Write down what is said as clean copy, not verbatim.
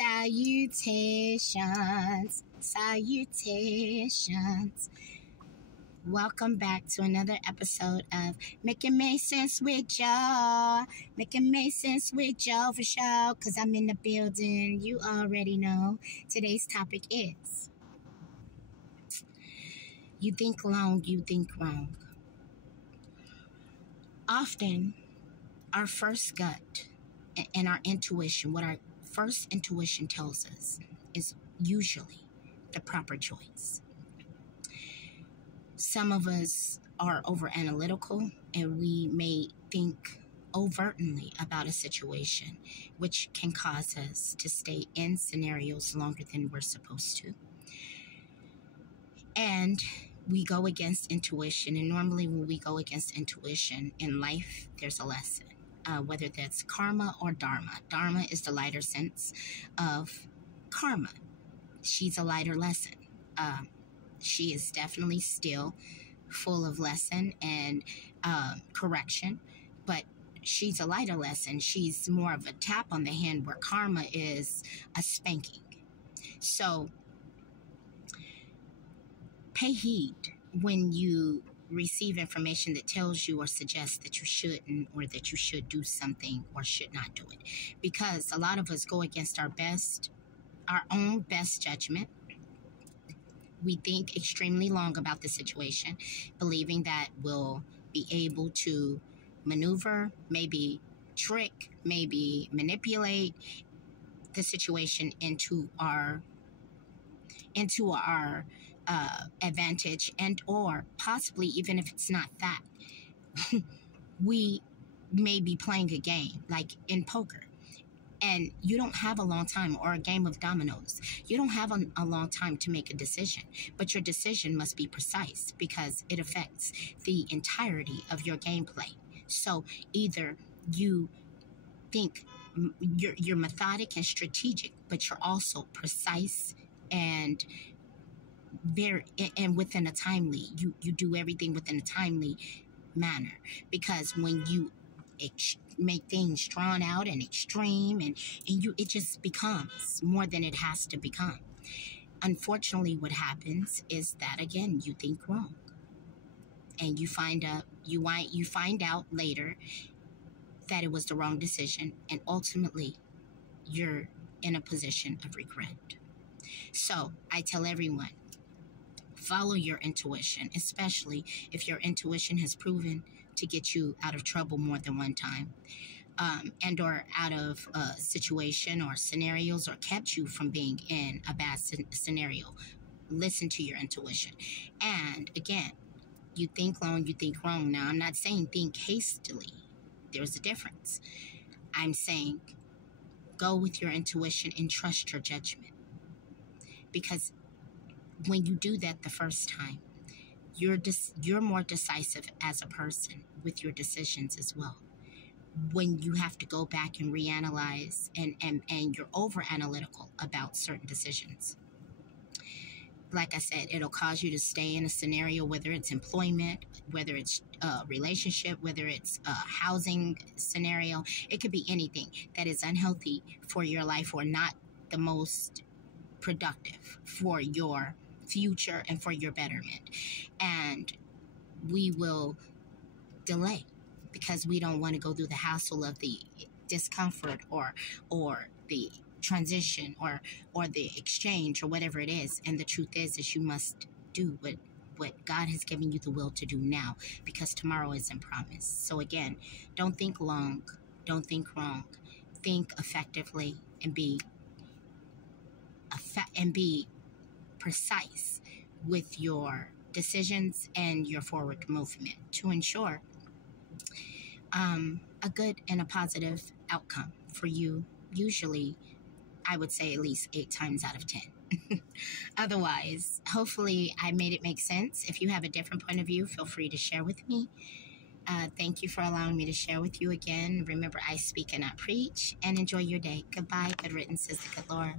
Salutations, salutations. Welcome back to another episode of Making Make Sense with Joe. Making Make Sense with Joe for sure, because I'm in the building. You already know. Today's topic is you think long, you think wrong. Often, our first gut and our intuition, what our first intuition tells us, is usually the proper choice. Some of us are over analytical and we may think overtly about a situation, which can cause us to stay in scenarios longer than we're supposed to. And we go against intuition. And normally when we go against intuition in life, there's a lesson. Whether that's karma or dharma. Dharma is the lighter sense of karma. She's a lighter lesson. She is definitely still full of lesson and correction, but she's a lighter lesson. She's more of a tap on the hand, where karma is a spanking. So pay heed when you receive information that tells you or suggests that you shouldn't, or that you should do something or should not do it. Because a lot of us go against our own best judgment. We think extremely long about the situation, believing that we'll be able to maneuver, maybe trick, maybe manipulate the situation into our advantage, and or possibly, even if it's not that, we may be playing a game like in poker, and you don't have a long time, or a game of dominoes. You don't have a long time to make a decision, but your decision must be precise because it affects the entirety of your gameplay. So either you think you're methodic and strategic, but you're also precise and within a timely, you do everything within a timely manner. Because when you make things drawn out and extreme, and it just becomes more than it has to become. Unfortunately, what happens is that, again, you think wrong, and you find out later that it was the wrong decision, and ultimately you're in a position of regret. So I tell everyone, follow your intuition, especially if your intuition has proven to get you out of trouble more than one time, and or out of a situation or scenarios, or kept you from being in a bad scenario. Listen to your intuition. And again, you think long, you think wrong. Now, I'm not saying think hastily. There's a difference. I'm saying go with your intuition and trust your judgment. Because when you do that the first time, you're more decisive as a person with your decisions as well. When you have to go back and reanalyze, and you're over analytical about certain decisions. Like I said, it'll cause you to stay in a scenario, whether it's employment, whether it's a relationship, whether it's a housing scenario. It could be anything that is unhealthy for your life, or not the most productive for your future and for your betterment. And we will delay because we don't want to go through the hassle of the discomfort or the transition or the exchange or whatever it is. And the truth is you must do what God has given you the will to do now, because tomorrow isn't promised. So again, don't think long, don't think wrong, think effectively, and be precise with your decisions and your forward movement to ensure a good and a positive outcome for you. Usually, I would say at least 8 times out of 10. Otherwise, hopefully I made it make sense. If you have a different point of view, feel free to share with me. Thank you for allowing me to share with you again. Remember, I speak and not preach, and enjoy your day. Goodbye. Good riddance, says the good Lord.